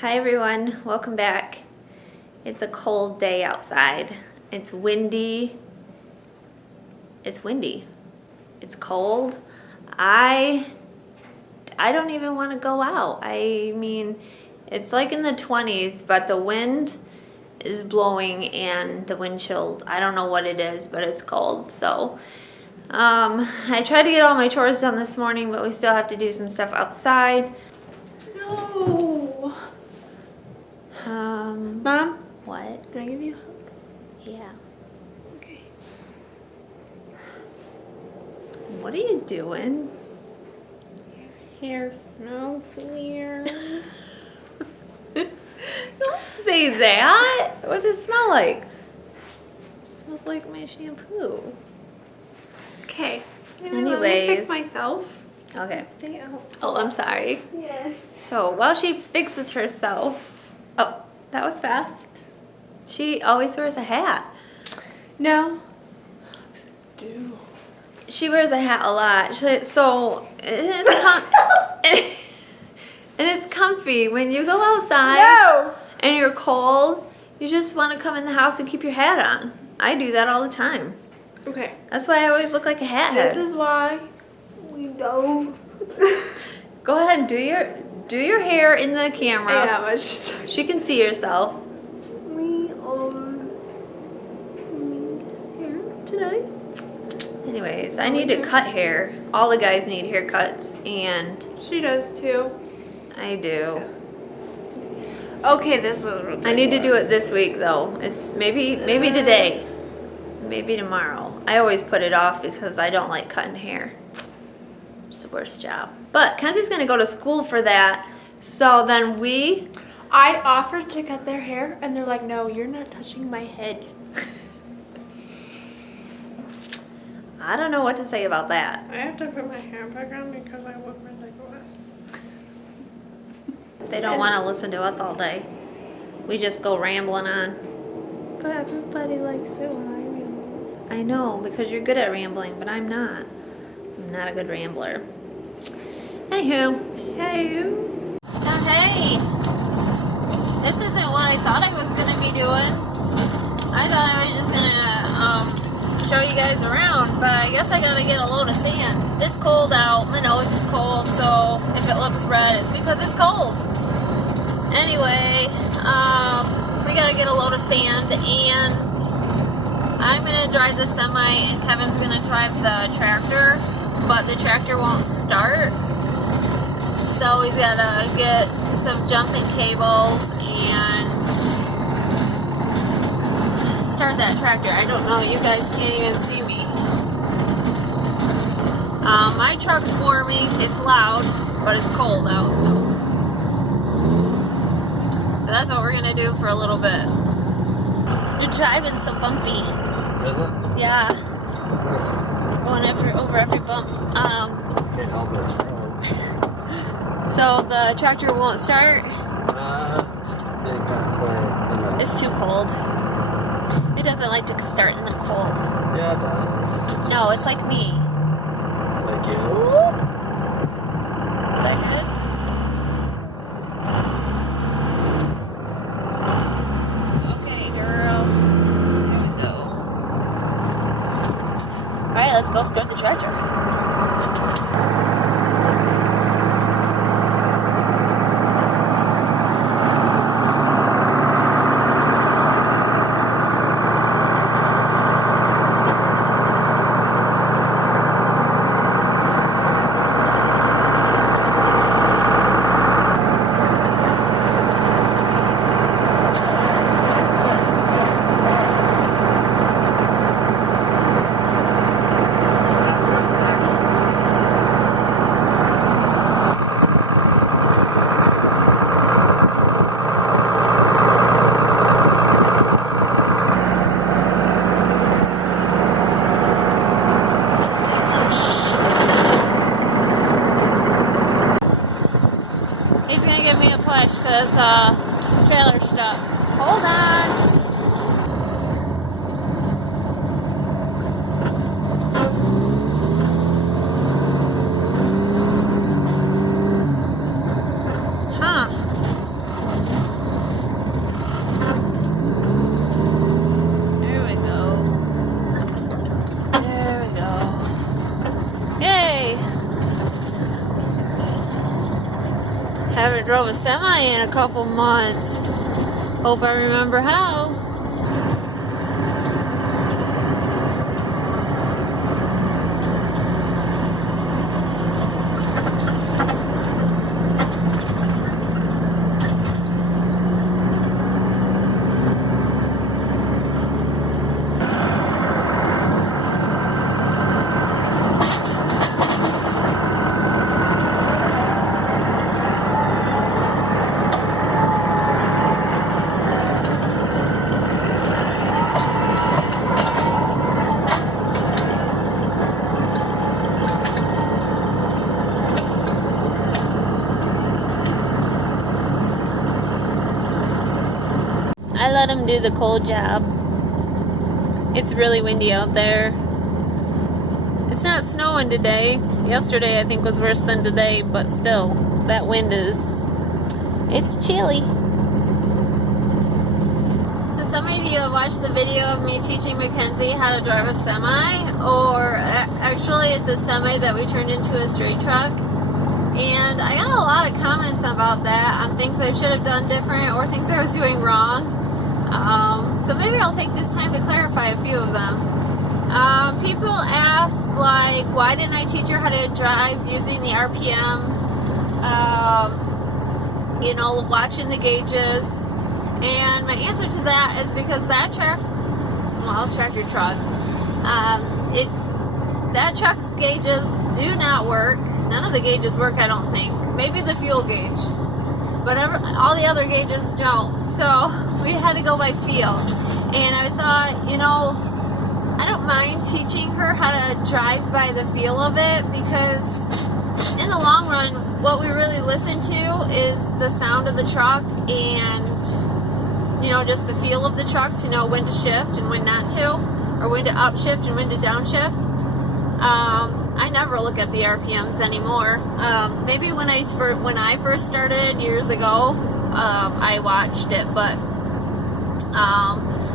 Hi everyone, welcome back. It's a cold day outside. It's windy. It's cold. I don't even want to go out. I mean, it's like in the 20s, but the wind is blowing and the wind chilled. I don't know what it is, but it's cold. So I tried to get all my chores done this morning, but we still have to do some stuff outside. No. Mom? What? Can I give you a hug? Yeah. Okay. What are you doing? Your hair smells weird. Don't say that. What does it smell like? It smells like my shampoo. Okay. Anyways. Let me fix myself. Okay. Stay out. Oh, I'm sorry. Yeah. So while she fixes herself, oh, that was fast. She always wears a hat. No. She wears a hat a lot. So it's and it's comfy when you go outside. No. And you're cold. You just want to come in the house and keep your hat on. I do that all the time. Okay. That's why I always look like a hat head. This is why we don't. Go ahead and do your hair in the camera. Yeah, but She can see herself. we are doing hair today. Anyways, I need to cut hair. All the guys need haircuts, and She does too. I do. Okay, this is ridiculous. I need to do it this week though. It's maybe today, maybe tomorrow. I always put it off because I don't like cutting hair. It's the worst job. But Kenzie's gonna go to school for that, so then I offered to cut their hair, and they're like, "No, you're not touching my head." I don't know what to say about that. I have to put my hair back on because I look ridiculous. They don't want to listen to us all day. We just go rambling on. But everybody likes it when I ramble. I know, because you're good at rambling, but I'm not. I'm not a good rambler. Anywho. So, Hey! This isn't what I thought I was going to be doing. I thought I was just going to show you guys around, but I guess I got to get a load of sand. It's cold out. My nose is cold, so if it looks red, it's because it's cold. Anyway, we got to get a load of sand, and I'm going to drive the semi, and Kevin's going to drive the tractor, but the tractor won't start. So he's got to get some jumping cables and start that tractor. I don't know. You guys can't even see me. My truck's warming. It's loud, but it's cold out, so that's what we're going to do for a little bit. You're driving so bumpy. Is it? Yeah. Going over every bump. Can't help it. So the tractor won't start. They got quiet enough. It's too cold. It doesn't like to start in the cold. Yeah, it does. No, it's like me. It's like you. Is that good? Okay, girl. There we go. Alright, let's go start the tractor. Give me a push because trailer's stuck. Hold on. drove a semi in a couple months. Hope I remember how. I let him do the cold job. It's really windy out there. It's not snowing today. Yesterday I think was worse than today, but still, that wind it's chilly. So some of you have watched the video of me teaching Mackenzie how to drive a semi, or actually it's a semi that we turned into a straight truck. And I got a lot of comments about that, on things I should have done different or things I was doing wrong. So maybe I'll take this time to clarify a few of them. People ask, like, why didn't I teach her how to drive using the RPMs? You know, watching the gauges. And my answer to that is because that tractor truck, that truck's gauges do not work. None of the gauges work, I don't think. Maybe the fuel gauge. But all the other gauges don't. So we had to go by feel. And I thought, you know, I don't mind teaching her how to drive by the feel of it, because in the long run, what we really listen to is the sound of the truck and, you know, just the feel of the truck to know when to shift and when not to, or when to upshift and when to downshift. I never look at the RPMs anymore. Maybe when I first started years ago, I watched it, but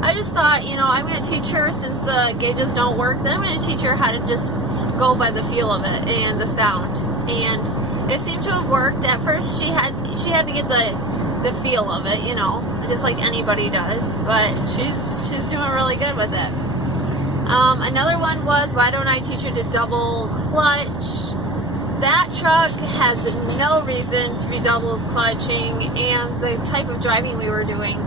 I just thought, you know, I'm going to teach her, since the gauges don't work, then I'm going to teach her how to just go by the feel of it and the sound. And it seemed to have worked. At first, she had to get the feel of it, you know, just like anybody does. But she's doing really good with it. Another one was, why don't I teach her to double clutch? That truck has no reason to be double clutching, and the type of driving we were doing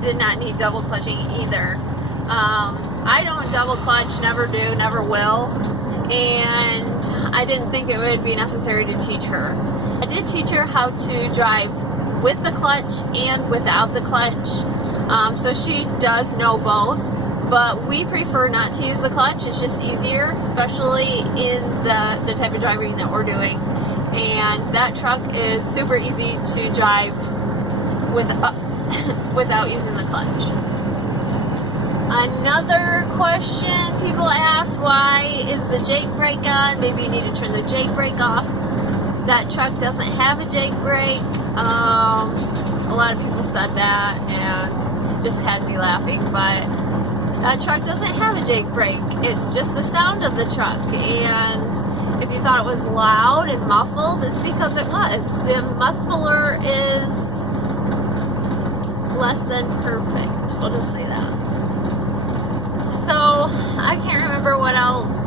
did not need double clutching either. I don't double clutch, never do, never will, and I didn't think it would be necessary to teach her. I did teach her how to drive with the clutch and without the clutch, so she does know both. But we prefer not to use the clutch. It's just easier, especially in the type of driving that we're doing. And that truck is super easy to drive without using the clutch. Another question people ask, why is the Jake brake on? Maybe you need to turn the Jake brake off. That truck doesn't have a Jake brake. A lot of people said that and just had me laughing, but that truck doesn't have a Jake brake. It's just the sound of the truck. And if you thought it was loud and muffled, it's because it was. The muffler is less than perfect. We'll just say that. So I can't remember what else.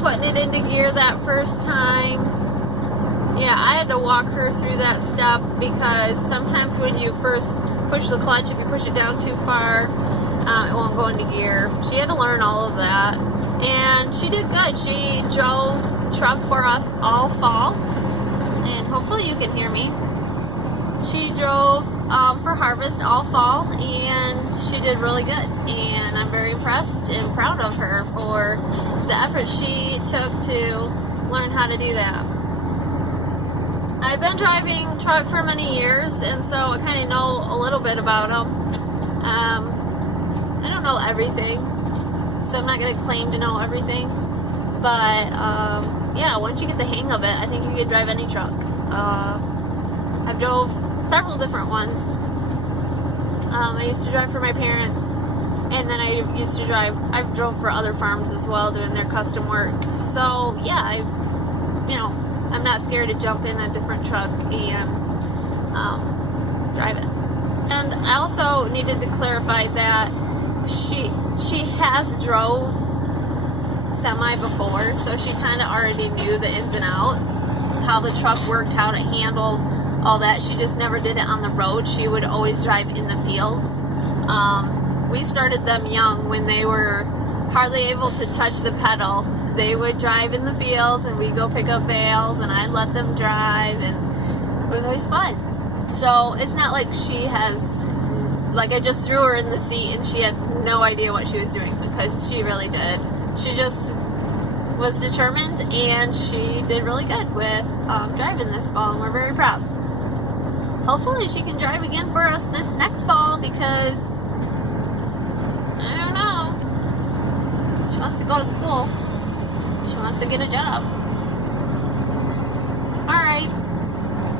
Putting it into gear that first time. Yeah, I had to walk her through that step, because sometimes when you first push the clutch, if you push it down too far, it won't go into gear. She had to learn all of that, and she did good. She drove truck for us all fall, and hopefully you can hear me. She drove for harvest all fall, and she did really good, and I'm very impressed and proud of her for the effort she took to learn how to do that. I've been driving truck for many years, and so I kind of know a little bit about them. I don't know everything, so I'm not going to claim to know everything. But yeah, once you get the hang of it, I think you can drive any truck. I've drove several different ones. I used to drive for my parents, and then I drove for other farms as well, doing their custom work. So yeah, I'm not scared to jump in a different truck and drive it. And I also needed to clarify that she has drove semi before, so she kind of already knew the ins and outs, how the truck worked, how to handle all that. She just never did it on the road. She would always drive in the fields. We started them young when they were hardly able to touch the pedal. They would drive in the fields and we'd go pick up bales and I'd let them drive, and it was always fun. So it's not like she has, like I just threw her in the seat and she had no idea what she was doing, because she really did. She just was determined and she did really good with driving this fall, and we're very proud. Hopefully she can drive again for us this next fall, because I don't know. She wants to go to school. She wants to get a job. Alright.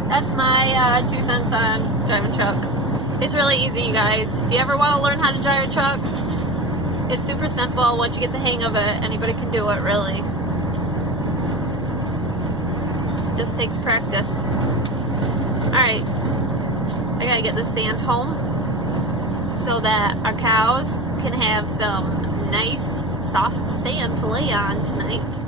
That's my 2 cents on driving truck. It's really easy, you guys. If you ever want to learn how to drive a truck, it's super simple. Once you get the hang of it, anybody can do it, really. It just takes practice. Alright. I gotta get this sand home so that our cows can have some nice soft sand to lay on tonight.